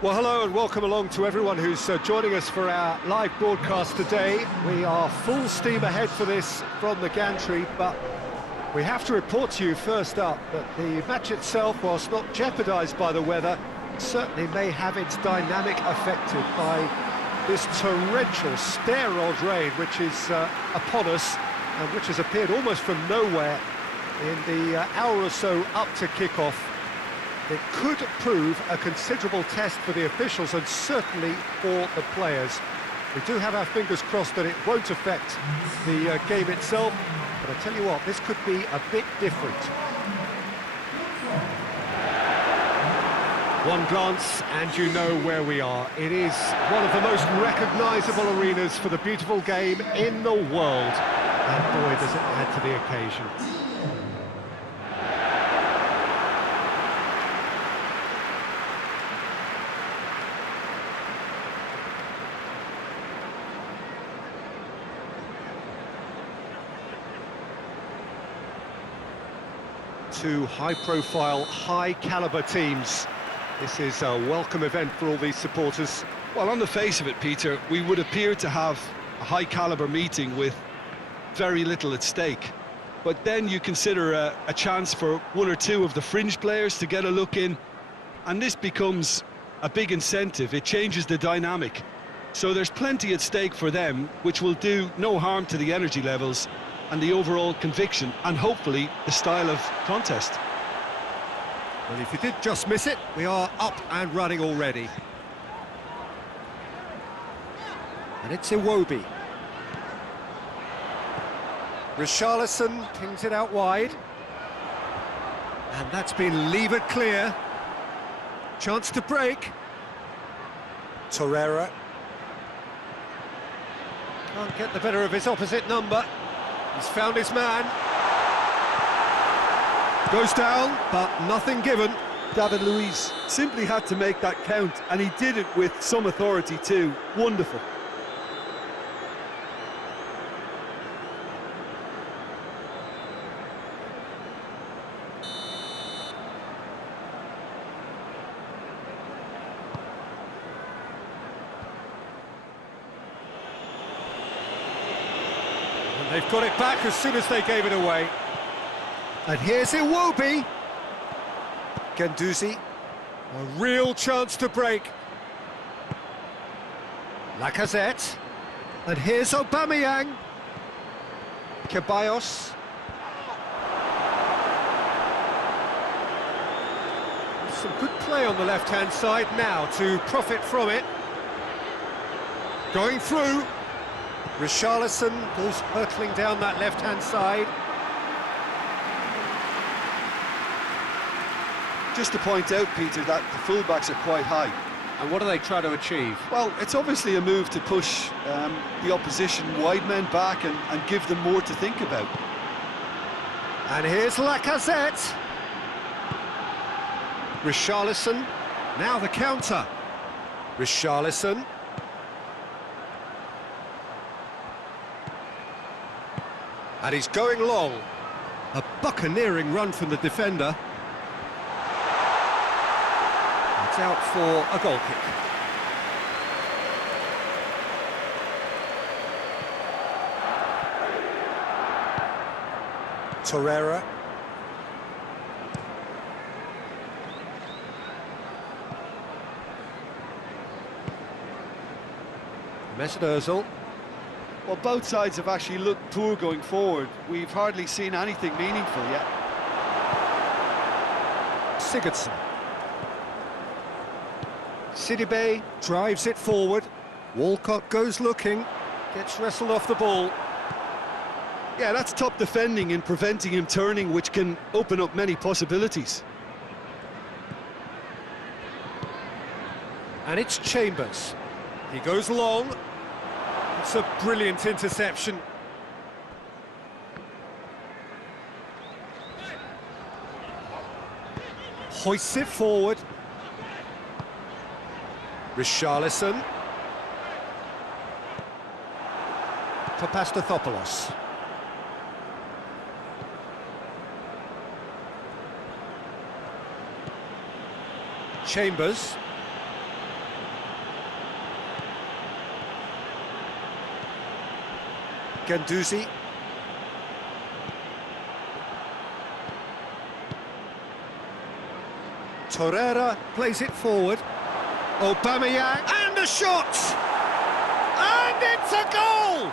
Well, hello and welcome along to everyone who's joining us for our live broadcast today. We are full steam ahead for this from the gantry, but we have to report to you first up that the match itself, whilst not jeopardised by the weather, certainly may have its dynamic affected by this torrential stair-rod rain which is upon us and which has appeared almost from nowhere in the hour or so up to kick-off. It could prove a considerable test for the officials and certainly for the players. We do have our fingers crossed that it won't affect the game itself, but I tell you what, this could be a bit different. One glance and you know where we are. It is one of the most recognisable arenas for the beautiful game in the world. And boy, does it add to the occasion. Two high-profile, high-caliber teams. This is a welcome event for all these supporters. Well, on the face of it, Peter, we would appear to have a high-caliber meeting with very little at stake. But then you consider a chance for one or two of the fringe players to get a look in, and this becomes a big incentive. It changes the dynamic. So there's plenty at stake for them, which will do no harm to the energy levels and the overall conviction, and hopefully the style of contest. Well, if you did just miss it, we are up and running already. And it's Iwobi. Richarlison pings it out wide. And that's been levered clear. Chance to break. Torreira. Can't get the better of his opposite number. He's found his man. Goes down, but nothing given. David Luiz simply had to make that count, and he did it with some authority too. Wonderful. They've got it back as soon as they gave it away. And here's Iwobi. Guendouzi. A real chance to break. Lacazette. And here's Aubameyang. Ceballos. Some good play on the left-hand side now to profit from it. Going through. Richarlison goes hurtling down that left-hand side. Just to point out, Peter, that the fullbacks are quite high. And what do they try to achieve? Well, it's obviously a move to push the opposition wide men back and give them more to think about. And here's Lacazette. Richarlison. Now the counter. Richarlison. And he's going long. A buccaneering run from the defender. It's out for a goal kick. Torreira. Mesut Ozil. Well, both sides have actually looked poor going forward. We've hardly seen anything meaningful yet. Sigurdsson. Sidibe drives it forward. Walcott goes looking, gets wrestled off the ball. Yeah, that's top defending and preventing him turning, which can open up many possibilities. And it's Chambers. He goes long. It's a brilliant interception. Hoists it forward. Richarlison. Papastathopoulos. Chambers. Guendouzi. Torreira plays it forward. Aubameyang, and a shot! And it's a goal!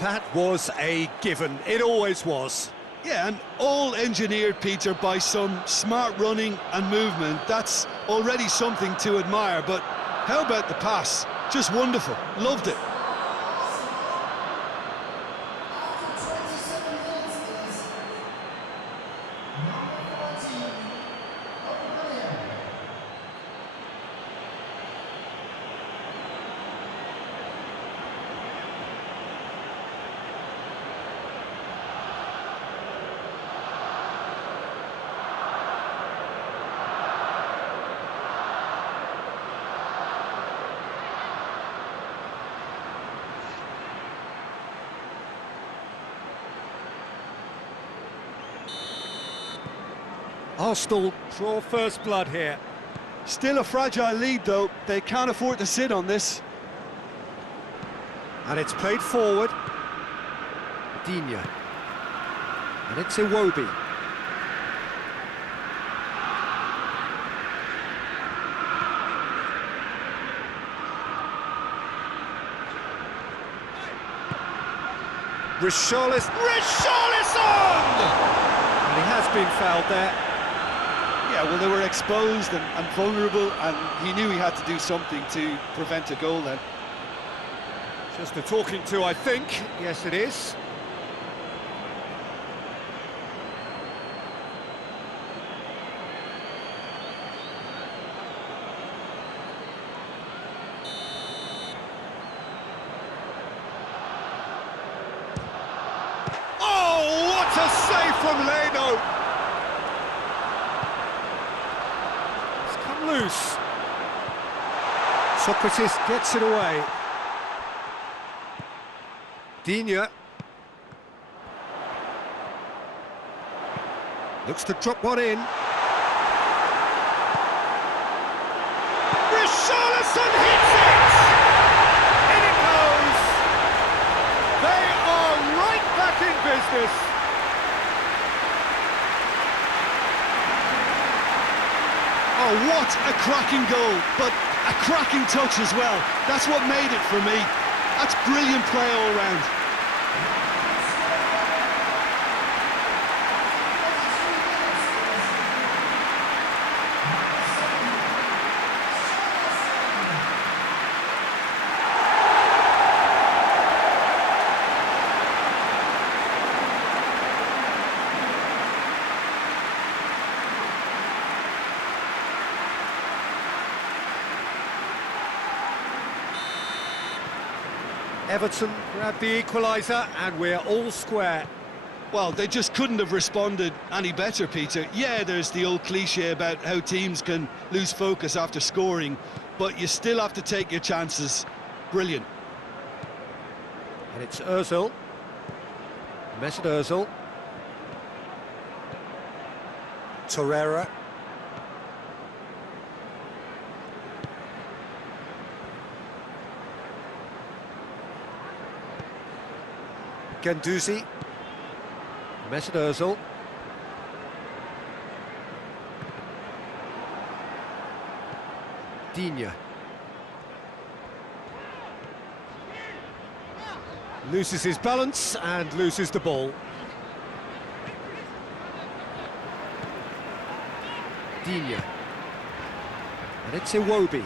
That was a given, it always was. Yeah, and all engineered, Peter, by some smart running and movement. That's already something to admire, but how about the pass? Just wonderful, loved it. Arsenal draw first blood here. Still a fragile lead, though. They can't afford to sit on this. And it's played forward. Digne. And it's Iwobi. Richarlison! And he has been fouled there. Yeah, well, they were exposed and vulnerable, and he knew he had to do something to prevent a goal then. Just a talking to, I think. Yes, it is. Oh, what a save from Leno! It's come loose. Socrates gets it away. Digne looks to drop one in. Richarlison hits it! In it goes! They are right back in business. Oh, what a cracking goal, but a cracking touch as well. That's what made it for me. That's brilliant play all round. Everton grab the equaliser and we're all square. Well, they just couldn't have responded any better, Peter. Yeah, there's the old cliche about how teams can lose focus after scoring, but you still have to take your chances. Brilliant. And it's Ozil. Mesut Ozil. Torreira. Guendouzi. Mesut Ozil. Digne. Loses his balance and loses the ball. Digne. And it's Iwobi.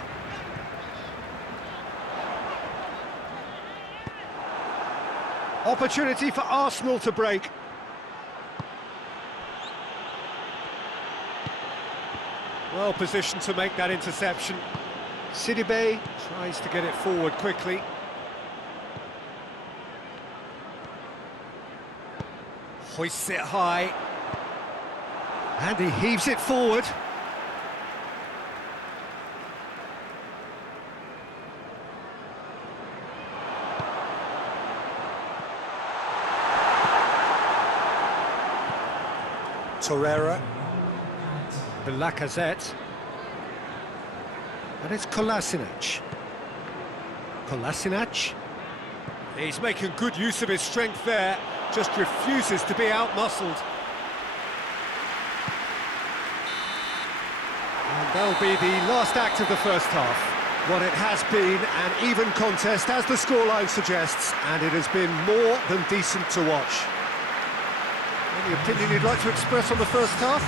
Opportunity for Arsenal to break. Well positioned to make that interception. Sidibe tries to get it forward quickly. Hoists it high. And he heaves it forward. Torreira, the Lacazette, and it's Kolasinac. Goodison. He's making good use of his strength there, just refuses to be outmuscled. And that'll be the last act of the first half. Well, it has been an even contest, as the scoreline suggests, and it has been more than decent to watch. Any opinion you'd like to express on the first half?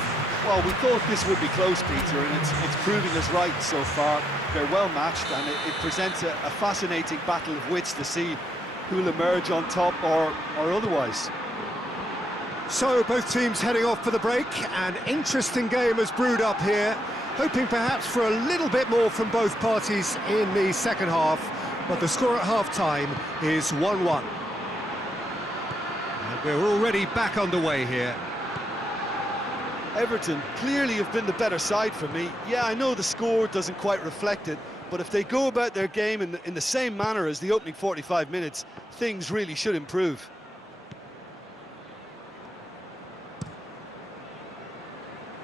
Well, we thought this would be close, Peter, and it's proving us right so far. They're well matched, and it presents a fascinating battle of wits to see who'll emerge on top or otherwise. So, both teams heading off for the break. An interesting game has brewed up here, hoping perhaps for a little bit more from both parties in the second half, but the score at half-time is 1-1. And we're already back underway here. Everton clearly have been the better side for me. Yeah, I know the score doesn't quite reflect it, but if they go about their game in the same manner as the opening 45 minutes, things really should improve.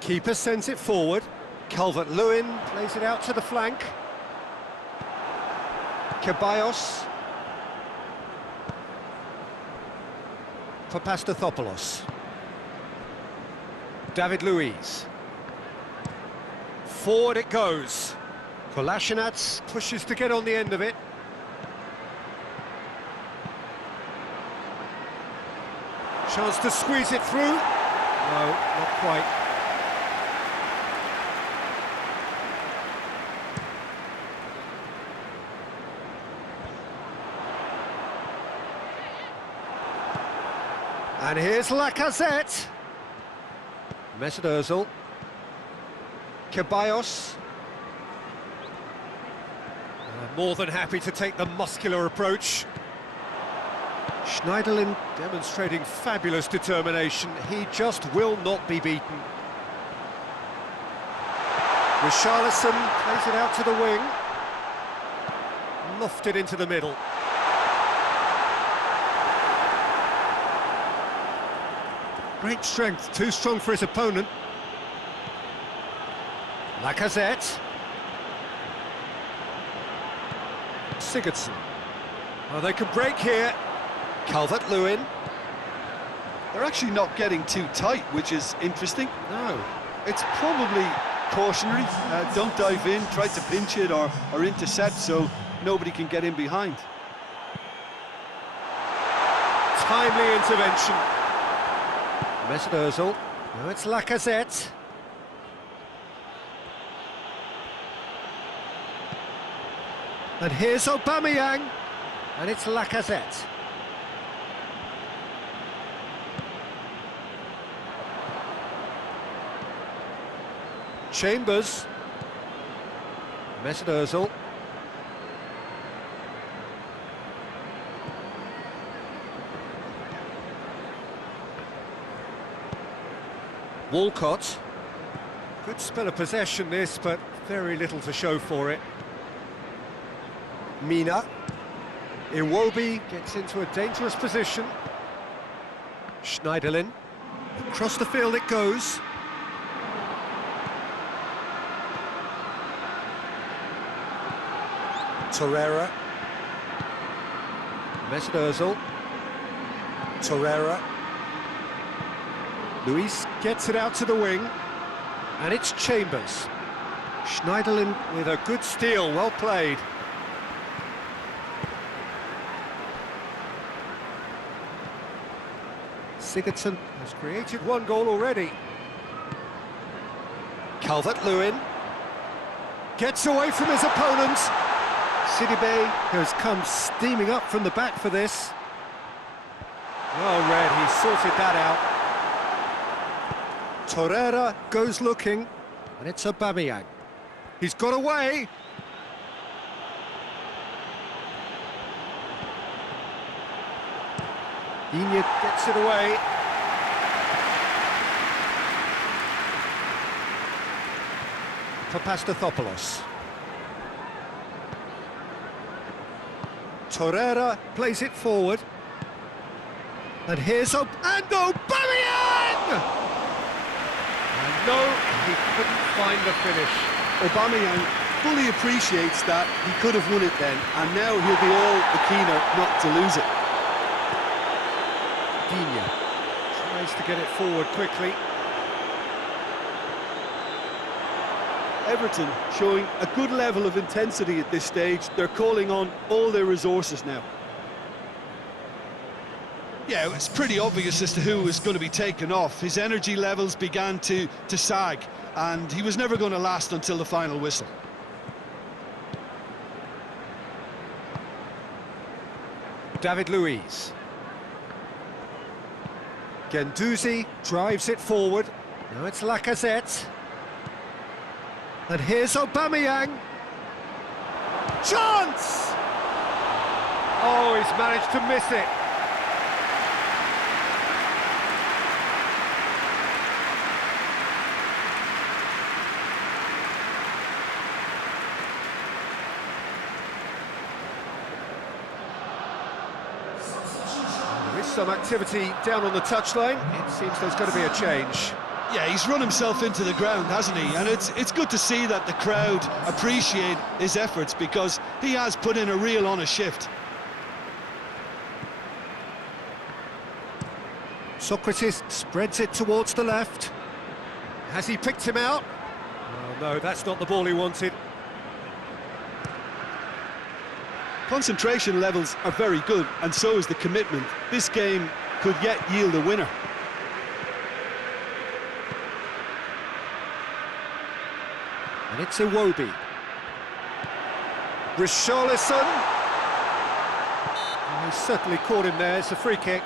Keeper sends it forward. Calvert-Lewin plays it out to the flank. Ceballos. Papastathopoulos. David Luiz. Forward it goes. Kolasinac pushes to get on the end of it. Chance to squeeze it through. No, not quite. And here's Lacazette. Mesut Ozil. Ceballos. More than happy to take the muscular approach. Schneiderlin demonstrating fabulous determination. He just will not be beaten. Richarlison plays it out to the wing. Lofted into the middle. Great strength, too strong for his opponent. Lacazette. Sigurdsson. Oh, they can break here. Calvert-Lewin. They're actually not getting too tight, which is interesting. No. It's probably cautionary. Don't dive in, try to pinch it or intercept so nobody can get in behind. Timely intervention. Mesut Ozil. Now it's Lacazette. And here's Aubameyang. And it's Lacazette. Chambers. Mesut Ozil. Walcott. Good spell of possession this, but very little to show for it. Mina. Iwobi gets into a dangerous position. Schneiderlin. Across the field it goes. Torreira. Mesut Ozil. Torreira. Luis gets it out to the wing, and it's Chambers. Schneiderlin with a good steal, well played. Sigurdsson has created one goal already. Calvert-Lewin gets away from his opponent. Sidibe has come steaming up from the back for this. Well read, he sorted that out. Torreira goes looking, and it's Aubameyang. He's got away. Iñigo gets it away. Papastathopoulos. Torreira plays it forward. And here's Aubameyang! No, he couldn't find the finish. Aubameyang fully appreciates that he could have won it then, and now he'll be all the keener not to lose it. Digne tries to get it forward quickly. Everton showing a good level of intensity at this stage. They're calling on all their resources now. Yeah, it was pretty obvious as to who was going to be taken off. His energy levels began to sag, and he was never going to last until the final whistle. David Luiz. Guendouzi drives it forward. Now it's Lacazette. And here's Aubameyang. Chance! Oh, he's managed to miss it. There is some activity down on the touchline. It seems there's going to be a change. Yeah, he's run himself into the ground, hasn't he? And it's good to see that the crowd appreciate his efforts, because he has put in a real honest shift. Socrates spreads it towards the left. Has he picked him out? Oh, no, that's not the ball he wanted. Concentration levels are very good, and so is the commitment. This game could yet yield a winner. And it's Iwobi. Richarlison. Oh, he's certainly caught him there. It's a free kick.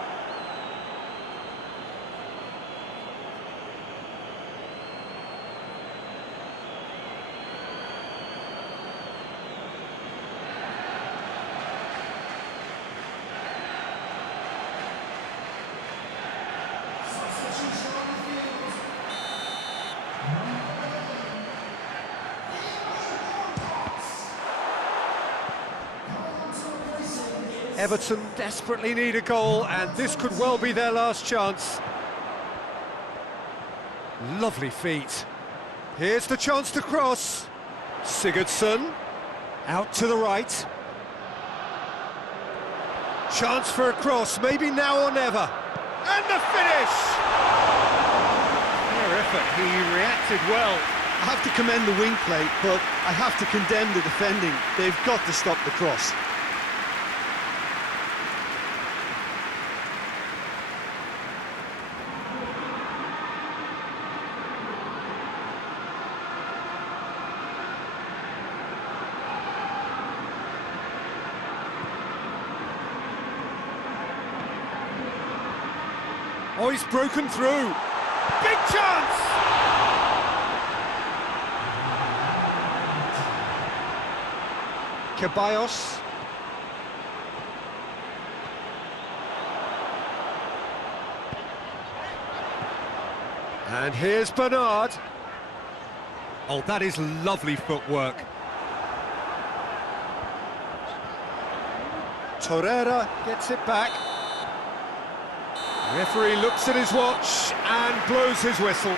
Everton desperately need a goal, and this could well be their last chance. Lovely feet. Here's the chance to cross. Sigurdsson, out to the right. Chance for a cross, maybe now or never. And the finish! Fair effort, he reacted well. I have to commend the wing play, but I have to condemn the defending. They've got to stop the cross. Oh, he's broken through. Big chance! Ceballos. And here's Bernard. Oh, that is lovely footwork. Torreira gets it back. The referee looks at his watch and blows his whistle.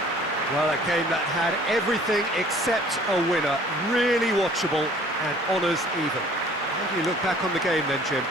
Well, a game that had everything except a winner. Really watchable and honours even. How do you look back on the game then, Jim?